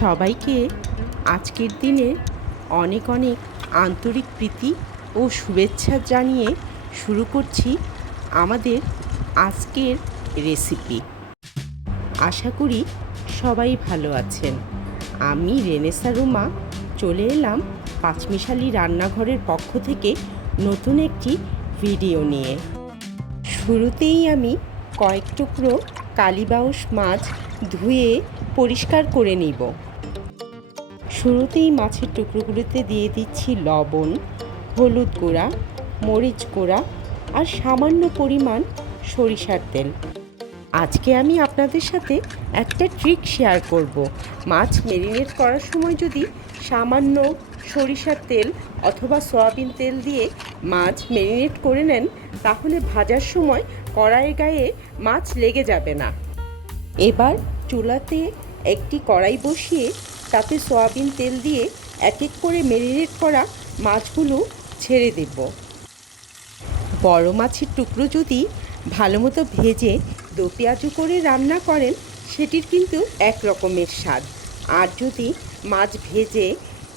সবাইকে আজকের দিনে অনেক অনেক আন্তরিক প্রীতি ও শুভেচ্ছা জানিয়ে শুরু করছি আমাদের আজকের রেসিপি। আশা করি সবাই ভালো আছেন। আমি রেনেসা রুমা চলে এলাম পাঁচমিশালি রান্নাঘরের পক্ষ থেকে নতুন একটি ভিডিও নিয়ে। শুরুতেই আমি কয়েক টুকরো কালীবাউস মাছ ধুয়ে পরিষ্কার করে নিব। শুরুতেই মাছের টুকরোগুলোতে দিয়ে দিচ্ছি লবণ, হলুদ গুঁড়া, মরিচ গুঁড়া আর সামান্য পরিমাণ সরিষার তেল। আজকে আমি আপনাদের সাথে একটা ট্রিক শেয়ার করব। মাছ ম্যারিনেট করার সময় যদি সামান্য সরিষার তেল অথবা সয়াবিন তেল দিয়ে মাছ ম্যারিনেট করে নেন, তাহলে ভাজার সময় কড়াইয়ের গায়ে মাছ লেগে যাবে না। এবার চুলাতে একটি কড়াই বসিয়ে তাতে সয়াবিন তেল দিয়ে এক এক করে ম্যারিনেট করা মাছগুলো ছেড়ে দেব। বড় মাছের টুকরো যদি ভালো মতো ভেজে দো পেঁয়াজু করে রান্না করেন, সেটির কিন্তু এক রকমের স্বাদ। আর যদি মাছ ভেজে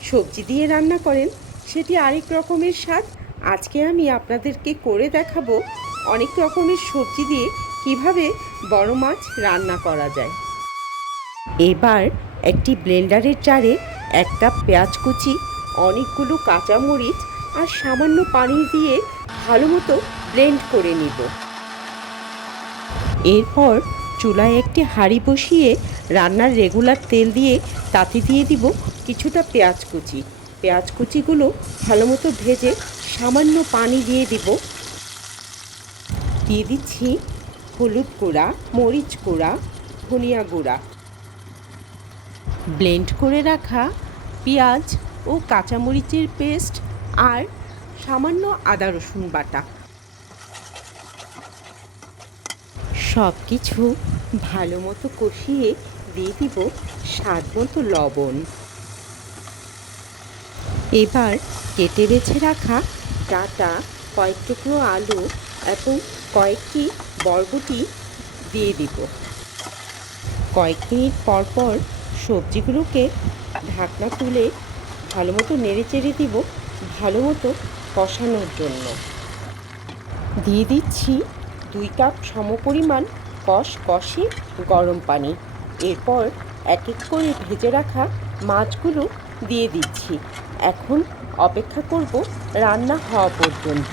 সবজি দিয়ে রান্না করেন, সেটি আরেক রকমের স্বাদ। আজকে আমি আপনাদেরকে করে দেখাবো অনেক রকমের সবজি দিয়ে কিভাবে বড় মাছ রান্না করা যায়। এবার একটি ব্লেন্ডারের জারে 1 কাপ পেঁয়াজ কুচি, অনেকগুলো কাঁচামরিচ আর সামান্য পানি দিয়ে ভালো মতো ব্লেন্ড করে নিব। এরপর চুলায় একটি হাঁড়ি বসিয়ে রান্নার রেগুলার তেল দিয়ে তাতে দিয়ে দিব কিছুটা পেঁয়াজ কুচি। পেঁয়াজ কুচিগুলো ভালো মতো ভেজে সামান্য পানি দিয়ে দিব। দিয়ে দিচ্ছি হলুদ গুঁড়া, মরিচ গুঁড়া, ধনিয়া গুঁড়া, ব্লেন্ড করে রাখা পেঁয়াজ ও কাঁচামরিচের পেস্ট আর সামান্য আদা রসুন বাটা। সব কিছু ভালো মতো কষিয়ে দিয়ে দিব স্বাদ মতো লবণ। এবার কেটে বেছে রাখা ডাঁটা, কয়েক টুকরো আলু এবং কয়েকটি বরবটি দিয়ে দিব। কয়েক মিনিট পর পর সবজিগুলোকে ঢাকনা তুলে ভালো মতো নেড়ে চেড়ে দিব ভালো মতো কষানোর জন্য। দিয়ে দিচ্ছি 2 কাপ সমপরিমাণ কষে গরম পানি। এরপর এক এক করে ভেজে রাখা মাছগুলো দিয়ে দিচ্ছি। এখন অপেক্ষা করব রান্না হওয়া পর্যন্ত।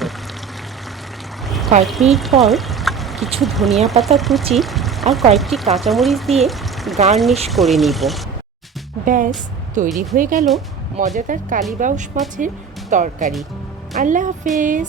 কয়েক মিনিট পর কিছু ধনিয়া পাতা কুচি আর কয়েকটি কাঁচামরিচ দিয়ে গার্নিশ করে নিব। ব্যাস, তৈরি হয়ে গেল মজাদার কালীবাউস মাছের তরকারি। আল্লাহ হাফেজ।